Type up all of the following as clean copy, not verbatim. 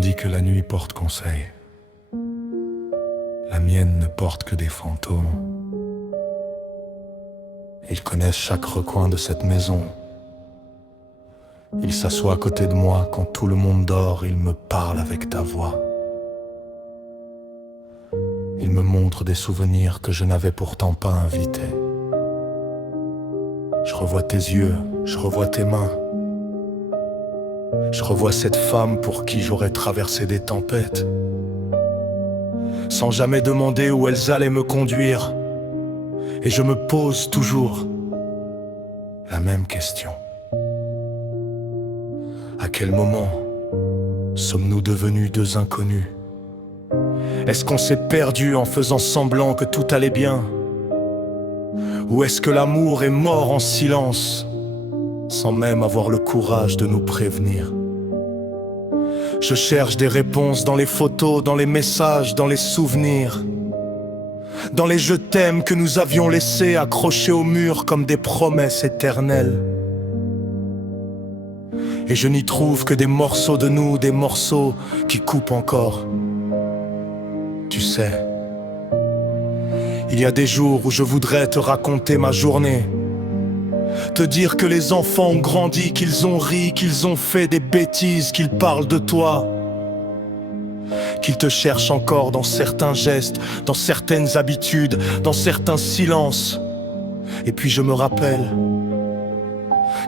dit que la nuit porte conseil. La mienne ne porte que des fantômes. Ils connaissent chaque recoin de cette maison. Ils s'assoient à côté de moi quand tout le monde dort. Ils me parlent avec ta voix. Ils me montrent des souvenirs que je n'avais pourtant pas invités. Je revois tes yeux, je revois tes mains. Je revois cette femme pour qui j'aurais traversé des tempêtes, sans jamais demander où elles allaient me conduire. Et je me pose toujours la même question. À quel moment sommes-nous devenus deux inconnus? Est-ce qu'on s'est perdu en faisant semblant que tout allait bien? Ou est-ce que l'amour est mort en silence, sans même avoir le courage de nous prévenir? Je cherche des réponses dans les photos, dans les messages, dans les souvenirs, dans les je t'aime que nous avions laissés accrochés au mur comme des promesses éternelles. Et je n'y trouve que des morceaux de nous, des morceaux qui coupent encore. Tu sais, il y a des jours où je voudrais te raconter ma journée, te dire que les enfants ont grandi, qu'ils ont ri, qu'ils ont fait des bêtises, qu'ils parlent de toi, qu'ils te cherchent encore dans certains gestes, dans certaines habitudes, dans certains silences. Et puis je me rappelle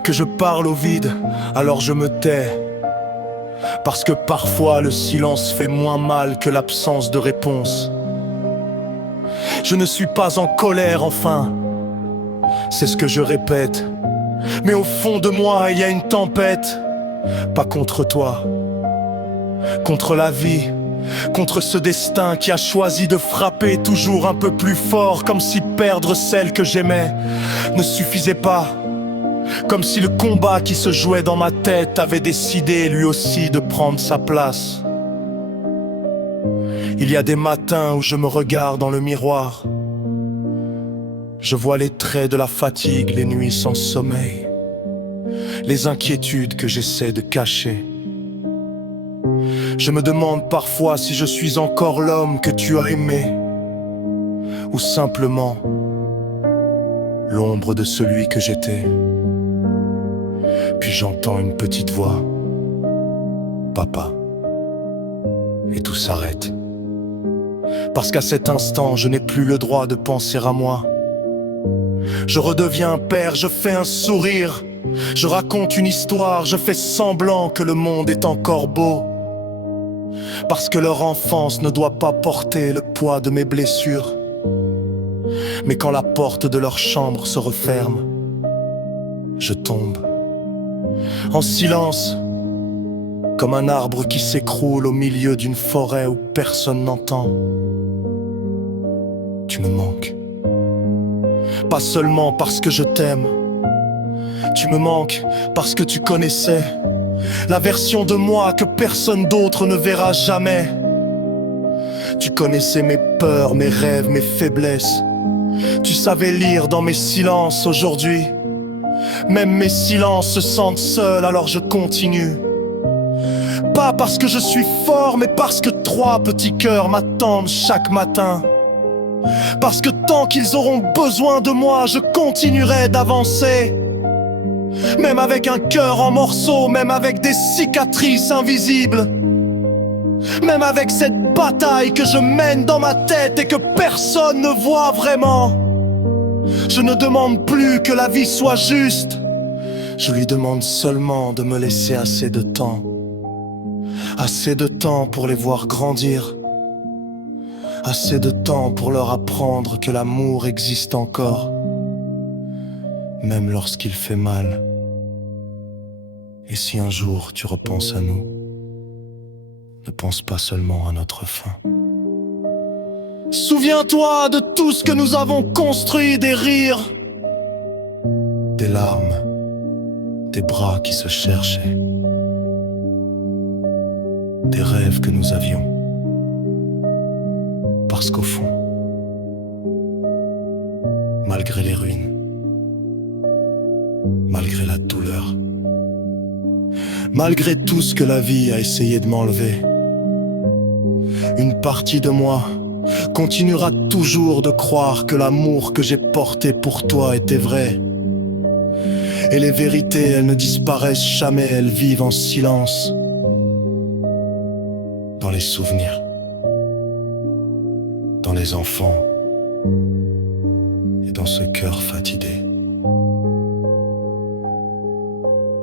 que je parle au vide, alors je me tais, parce que parfois le silence fait moins mal que l'absence de réponse. Je ne suis pas en colère, enfin, c'est ce que je répète. Mais au fond de moi, il y a une tempête. Pas contre toi, contre la vie, contre ce destin qui a choisi de frapper toujours un peu plus fort, comme si perdre celle que j'aimais ne suffisait pas. Comme si le combat qui se jouait dans ma tête avait décidé lui aussi de prendre sa place. Il y a des matins où je me regarde dans le miroir. Je vois les traits de la fatigue, les nuits sans sommeil, les inquiétudes que j'essaie de cacher. Je me demande parfois si je suis encore l'homme que tu as aimé, ou simplement l'ombre de celui que j'étais. Puis j'entends une petite voix, papa, et tout s'arrête. Parce qu'à cet instant, je n'ai plus le droit de penser à moi. Je redeviens un père, je fais un sourire, je raconte une histoire, je fais semblant que le monde est encore beau. Parce que leur enfance ne doit pas porter le poids de mes blessures. Mais quand la porte de leur chambre se referme, je tombe en silence, comme un arbre qui s'écroule au milieu d'une forêt où personne n'entend. Tu me manques. Pas seulement parce que je t'aime. Tu me manques parce que tu connaissais la version de moi que personne d'autre ne verra jamais. Tu connaissais mes peurs, mes rêves, mes faiblesses. Tu savais lire dans mes silences aujourd'hui. Même mes silences se sentent seuls, alors je continue. Pas parce que je suis fort, mais parce que 3 petits cœurs m'attendent chaque matin. Parce que tant qu'ils auront besoin de moi, je continuerai d'avancer. Même avec un cœur en morceaux, même avec des cicatrices invisibles. Même avec cette bataille que je mène dans ma tête et que personne ne voit vraiment. Je ne demande plus que la vie soit juste. Je lui demande seulement de me laisser assez de temps. Assez de temps pour les voir grandir. Assez de temps pour leur apprendre que l'amour existe encore, même lorsqu'il fait mal. Et si un jour tu repenses à nous, ne pense pas seulement à notre fin. Souviens-toi de tout ce que nous avons construit, des rires, des larmes, des bras qui se cherchaient, des rêves que nous avions. Parce qu'au fond, malgré les ruines, malgré la douleur, malgré tout ce que la vie a essayé de m'enlever, Une partie de moi continuera toujours de croire que l'amour que j'ai porté pour toi était vrai. Et les vérités, elles ne disparaissent jamais, elles vivent en silence. Dans les souvenirs, dans les enfants et dans ce cœur fatigué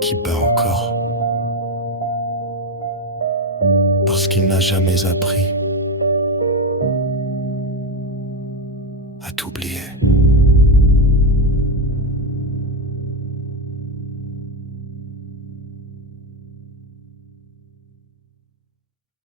qui bat encore parce qu'il n'a jamais appris